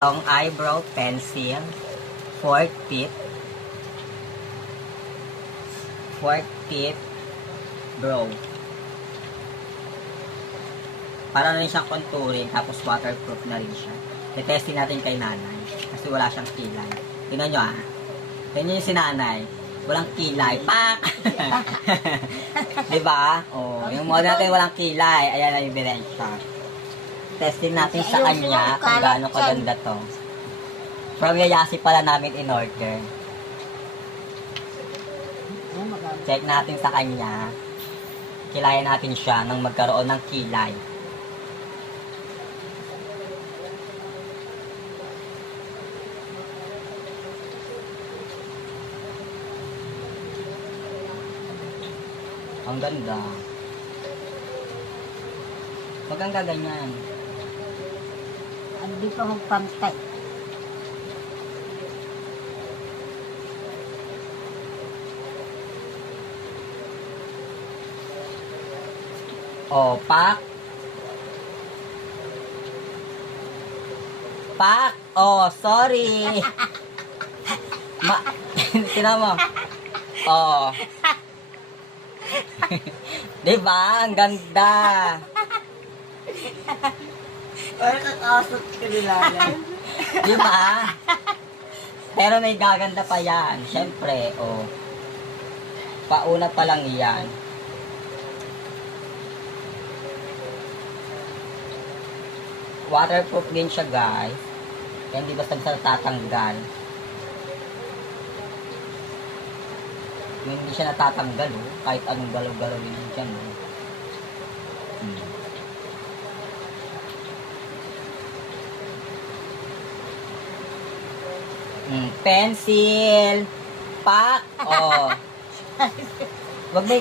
Ang eyebrow pencil, fourth tip, brow. Para na rin siyang contouring, tapos waterproof na rin siya. I-testin natin kay nanay, kasi wala siyang kilay. Tingnan nyo Tingnan nyo si nanay. Walang kilay. Pak! Diba? Oh, yung model natin walang kilay. Ayan na yung diferensya. Testin natin sa kanya kung gaano kaganda to. From Yayasi pala namin in order. Check natin sa kanya. Kilayan natin siya nang magkaroon ng kilay. Ang ganda. Huwag kang gaganyan. Hindi ko magpantay. Oh, pak. Pak. Oh, sorry. Sino mo? Oh. Diba? Ang ganda. Parang kakasot ka nila. Diba? Pero may gaganda pa yan. Siyempre, oh. Pauna pa lang yan. Waterproof din siya, guys. Kaya hindi basta tatanggal. Hindi siya natatanggal, oh. Kahit anong galaw-galaw din dyan, oh. Pencil. Pak. Oh. Wag may...